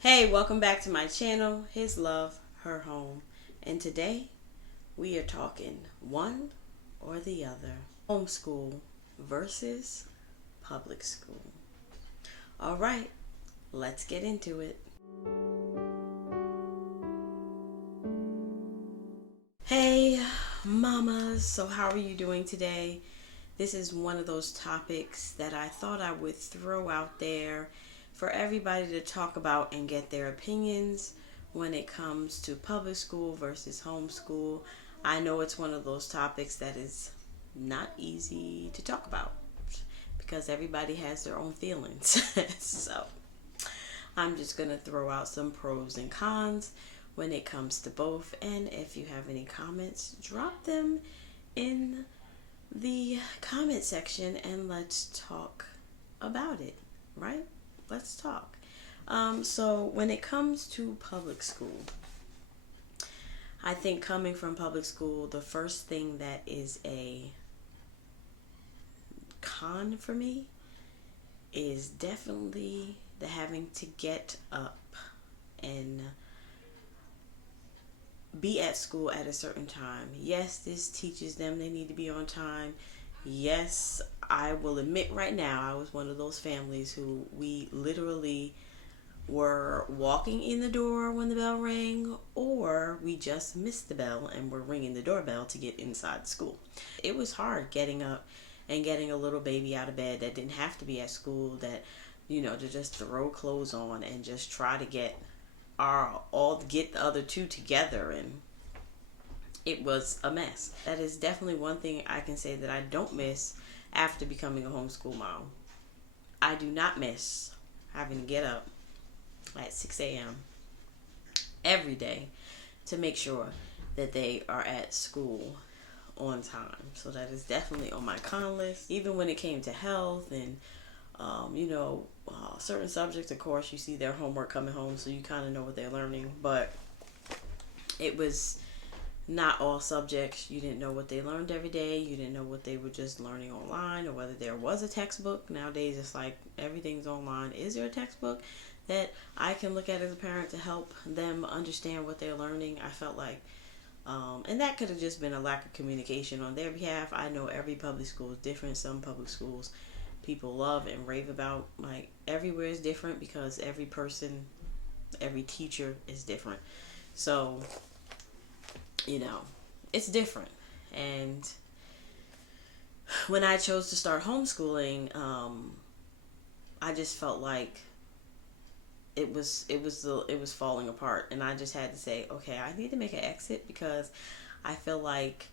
Hey, welcome back to my channel, His Love, Her Home. And today we are talking one or the other. Homeschool versus public school. All right, let's get into it. Hey, mamas. So how are you doing today? This is one of those topics that I thought I would throw out there for everybody to talk about and get their opinions when it comes to public school versus homeschool. I know it's one of those topics that is not easy to talk about because everybody has their own feelings. So I'm just going to throw out some pros and cons when it comes to both. And if you have any comments, drop them in the comment section and let's talk about it, right? Let's talk. So when it comes to public school, I think coming from public school, the first thing that is a con for me is definitely the having to get up and be at school at a certain time. Yes, this teaches them they need to be on time. Yes, I will admit right now, I was one of those families who we literally were walking in the door when the bell rang, or we just missed the bell and were ringing the doorbell to get inside school. It was hard getting up and getting a little baby out of bed that didn't have to be at school, that, to just throw clothes on and just try to get the other two together, and it was a mess. That is definitely one thing I can say that I don't miss after becoming a homeschool mom. I do not miss having to get up at 6 a.m. every day to make sure that they are at school on time. So that is definitely on my con list. Even when it came to health and certain subjects, of course, you see their homework coming home, so you kind of know what they're learning. But it was not all subjects. You didn't know what they learned every day. You didn't know what they were just learning online, or whether there was a textbook. Nowadays, it's like everything's online. Is there a textbook that I can look at as a parent to help them understand what they're learning? I felt like, and that could have just been a lack of communication on their behalf. I know every public school is different. Some public schools people love and rave about. Like, everywhere is different because every person, every teacher is different. So, it's different. And when I chose to start homeschooling, I just felt like it was falling apart, and I just had to say, okay, I need to make an exit because I feel like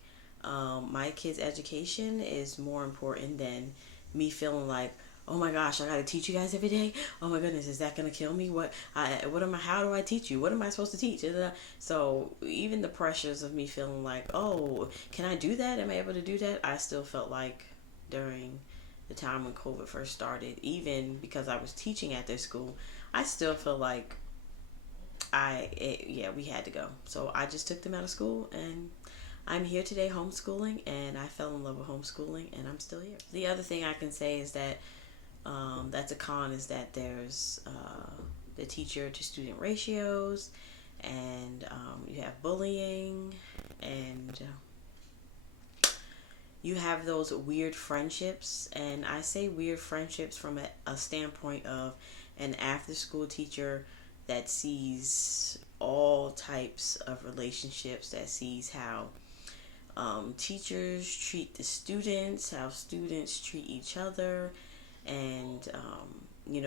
my kids' education is more important than me feeling like, oh my gosh, I gotta teach you guys every day. Oh my goodness, is that gonna kill me? How do I teach you? What am I supposed to teach? So even the pressures of me feeling like, oh, can I do that? Am I able to do that? I still felt like during the time when COVID first started, even because I was teaching at this school, I still feel like we had to go. So I just took them out of school, and I'm here today homeschooling, and I fell in love with homeschooling, and I'm still here. The other thing I can say is that that's a con, is that there's the teacher to student ratios, and you have bullying, and you have those weird friendships. And I say weird friendships from a standpoint of an after school teacher that sees all types of relationships, that sees how teachers treat the students, how students treat each other, and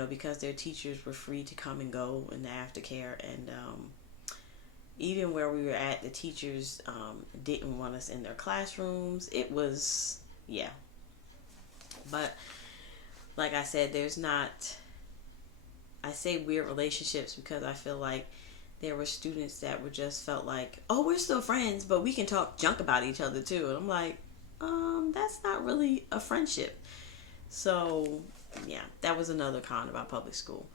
because their teachers were free to come and go in the aftercare, and even where we were at, the teachers didn't want us in their classrooms. It was, yeah. But like I said, I say weird relationships because I feel like there were students that just felt like, oh, we're still friends, but we can talk junk about each other too. And I'm like, that's not really a friendship. So, yeah, that was another con about public school.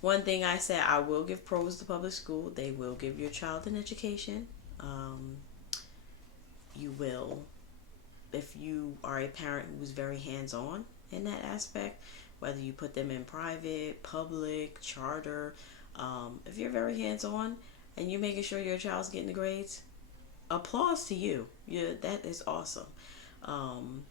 One thing I said, I will give pros to public school. They will give your child an education. You will, if you are a parent who's very hands-on in that aspect, whether you put them in private, public, charter, If you're very hands-on and you're making sure your child's getting the grades, applause to you. That is awesome. Um,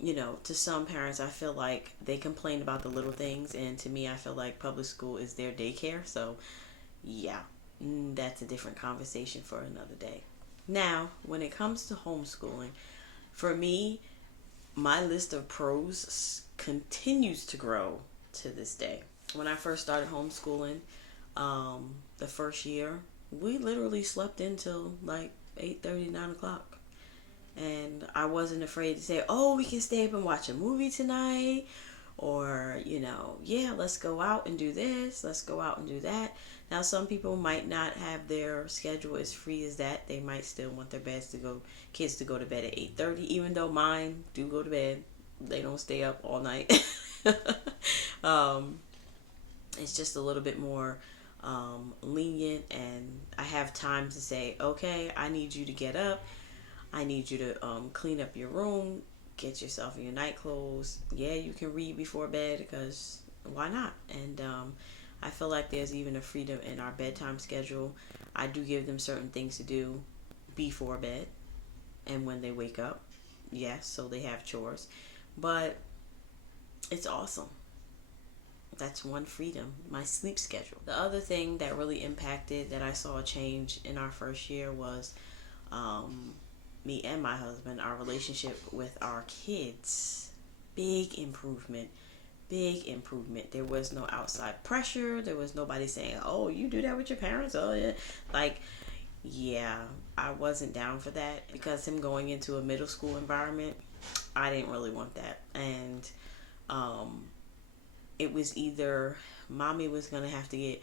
to some parents, I feel like they complain about the little things, and to me, I feel like public school is their daycare. So, yeah, that's a different conversation for another day. Now, when it comes to homeschooling, for me, my list of pros continues to grow to this day. When I first started homeschooling, the first year, we literally slept until like 8:30, 9 o'clock. And I wasn't afraid to say, oh, we can stay up and watch a movie tonight. Or, yeah, let's go out and do this. Let's go out and do that. Now, some people might not have their schedule as free as that. They might still want their kids to go to bed at 8:30, even though mine do go to bed. They don't stay up all night. um, it's just a little bit more lenient, and I have time to say, okay, I need you to get up. I need you to clean up your room, get yourself in your night clothes. Yeah, you can read before bed, because why not? And I feel like there's even a freedom in our bedtime schedule. I do give them certain things to do before bed and when they wake up. Yes, so they have chores. But it's awesome. That's one freedom, my sleep schedule. The other thing that really impacted that I saw a change in our first year was me and my husband, our relationship with our kids. Big improvement. Big improvement. There was no outside pressure. There was nobody saying, oh, you do that with your parents? Oh, yeah. Like, yeah, I wasn't down for that, because him going into a middle school environment, I didn't really want that. And it was either mommy was going to have to get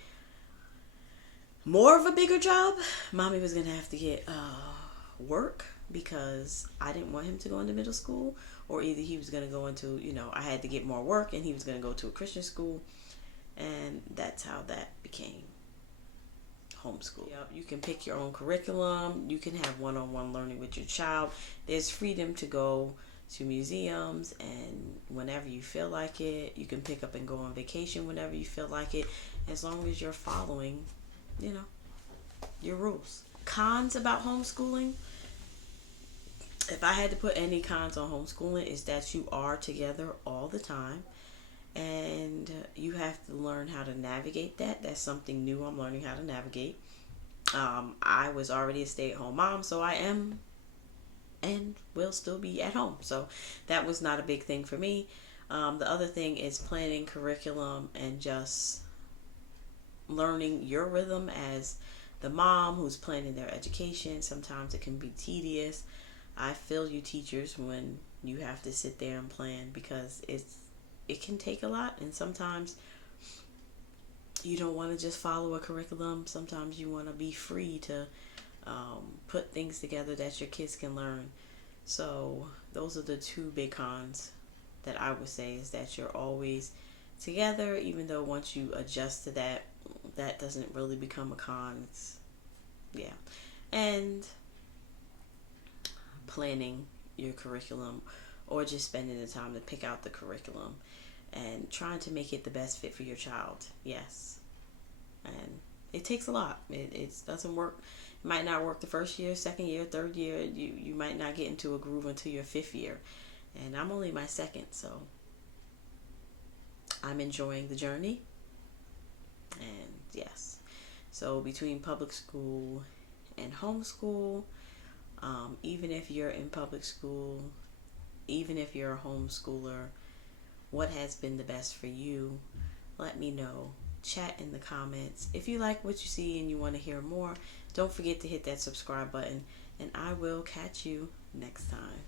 more of a bigger job. Mommy was going to have to get work, because I didn't want him to go into middle school, or either he was going to go into, I had to get more work and he was going to go to a Christian school. And that's how that became homeschool. Yep, you can pick your own curriculum. You can have one-on-one learning with your child. There's freedom to go to museums, and whenever you feel like it, you can pick up and go on vacation whenever you feel like it, as long as you're following, your rules. Cons about homeschooling, if I had to put any cons on homeschooling, is that you are together all the time, and you have to learn how to navigate that. That's something new I'm learning how to navigate. I was already a stay-at-home mom, so I am and will still be at home. So that was not a big thing for me. The other thing is planning curriculum and just learning your rhythm as the mom who's planning their education. Sometimes it can be tedious. I feel you teachers when you have to sit there and plan, because it can take a lot, and sometimes you don't want to just follow a curriculum. Sometimes you want to be free to put things together that your kids can learn. So those are the two big cons that I would say, is that you're always together, even though once you adjust to that, that doesn't really become a con. Yeah. And planning your curriculum, or just spending the time to pick out the curriculum and trying to make it the best fit for your child. Yes. And it takes a lot. It doesn't work. It might not work the first year, second year, third year. You might not get into a groove until your fifth year. And I'm only my second, so I'm enjoying the journey. And yes. So between public school and homeschool, even if you're in public school, even if you're a homeschooler, what has been the best for you? Let me know. Chat in the comments. If you like what you see and you want to hear more, don't forget to hit that subscribe button, and I will catch you next time.